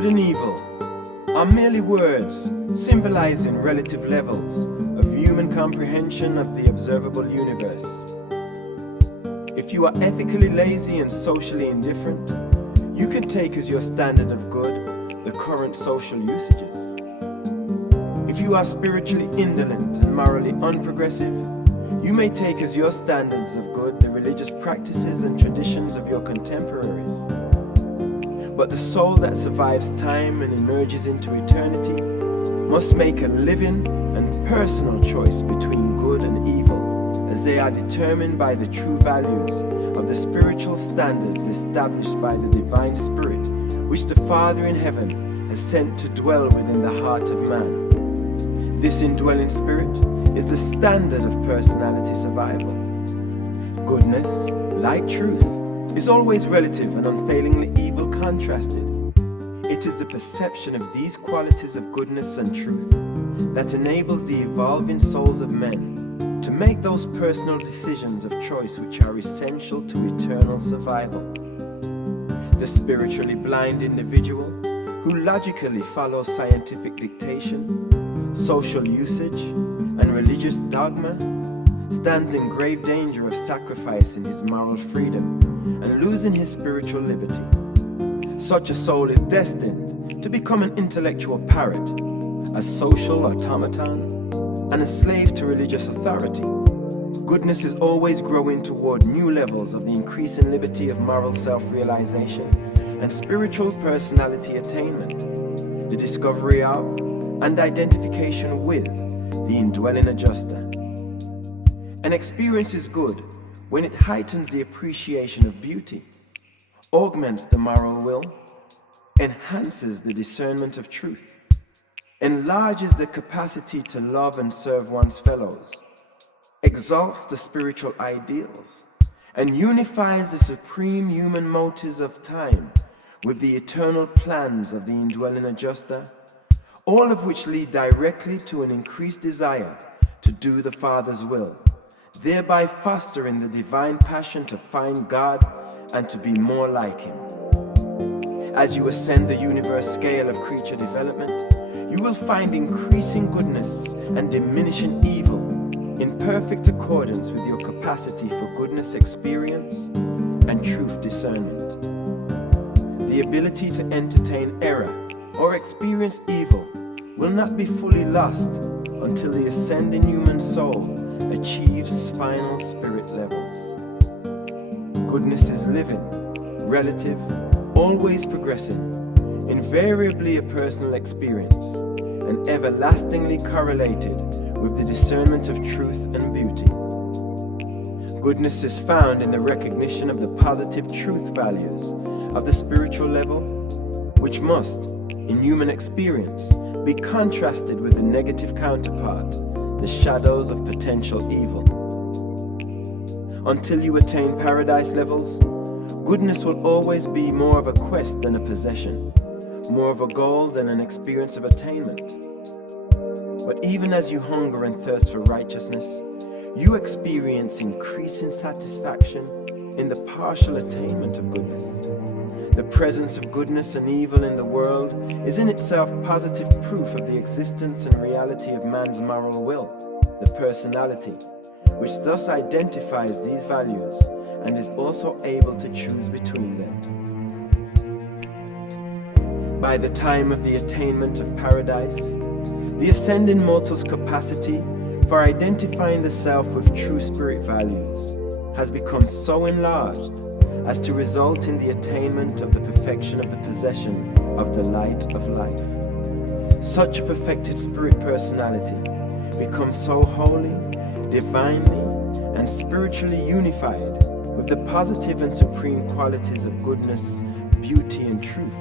Good and evil are merely words symbolizing relative levels of human comprehension of the observable universe. If you are ethically lazy and socially indifferent, you can take as your standard of good the current social usages. If you are spiritually indolent and morally unprogressive, you may take as your standards of good the religious practices and traditions of your contemporaries. But the soul that survives time and emerges into eternity must make a living and personal choice between good and evil, as they are determined by the true values of the spiritual standards established by the Divine Spirit, which the Father in heaven has sent to dwell within the heart of man. This indwelling spirit is the standard of personality survival. Goodness, like truth, is always relative and unfailingly evil contrasted. It is the perception of these qualities of goodness and truth that enables the evolving souls of men to make those personal decisions of choice which are essential to eternal survival. The spiritually blind individual who logically follows scientific dictation, social usage, and religious dogma stands in grave danger of sacrificing his moral freedom and losing his spiritual liberty. Such a soul is destined to become an intellectual parrot, a social automaton, and a slave to religious authority. Goodness is always growing toward new levels of the increasing liberty of moral self-realization and spiritual personality attainment, the discovery of and identification with the indwelling adjuster. An experience is good when it heightens the appreciation of beauty, augments the moral will, enhances the discernment of truth, enlarges the capacity to love and serve one's fellows, exalts the spiritual ideals, and unifies the supreme human motives of time with the eternal plans of the indwelling adjuster, all of which lead directly to an increased desire to do the Father's will, thereby fostering the divine passion to find God and to be more like Him. As you ascend the universe scale of creature development, you will find increasing goodness and diminishing evil in perfect accordance with your capacity for goodness experience and truth discernment. The ability to entertain error or experience evil will not be fully lost until the ascending human soul achieves final spirit levels. Goodness is living, relative, always progressing, invariably a personal experience, and everlastingly correlated with the discernment of truth and beauty. Goodness is found in the recognition of the positive truth values of the spiritual level, which must, in human experience, be contrasted with the negative counterpart, the shadows of potential evil. Until you attain paradise levels, goodness will always be more of a quest than a possession, more of a goal than an experience of attainment. But even as you hunger and thirst for righteousness, you experience increasing satisfaction in the partial attainment of goodness. The presence of goodness and evil in the world is in itself positive proof of the existence and reality of man's moral will, the personality, which thus identifies these values and is also able to choose between them. By the time of the attainment of paradise, the ascending mortal's capacity for identifying the self with true spirit values has become so enlarged as to result in the attainment of the perfection of the possession of the light of life. Such a perfected spirit personality becomes so holy, divinely, and spiritually unified with the positive and supreme qualities of goodness, beauty, and truth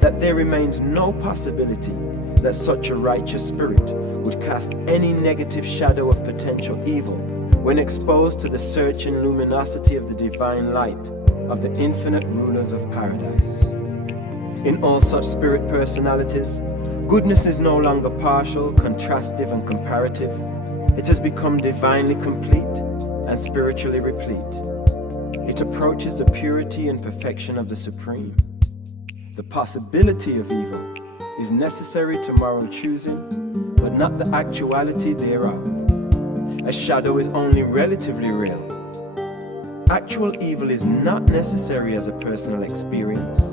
that there remains no possibility that such a righteous spirit would cast any negative shadow of potential evil when exposed to the searching luminosity of the divine light of the infinite rulers of paradise. In all such spirit personalities, goodness is no longer partial, contrastive, and comparative. It has become divinely complete and spiritually replete. It approaches the purity and perfection of the Supreme. The possibility of evil is necessary to moral choosing, but not the actuality thereof. A shadow is only relatively real. Actual evil is not necessary as a personal experience.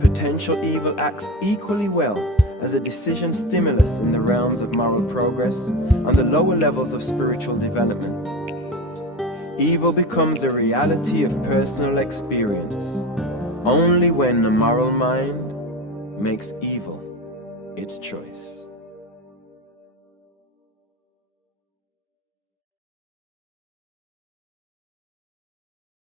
Potential evil acts equally well as a decision stimulus in the realms of moral progress and the lower levels of spiritual development. Evil becomes a reality of personal experience only when the moral mind makes evil its choice.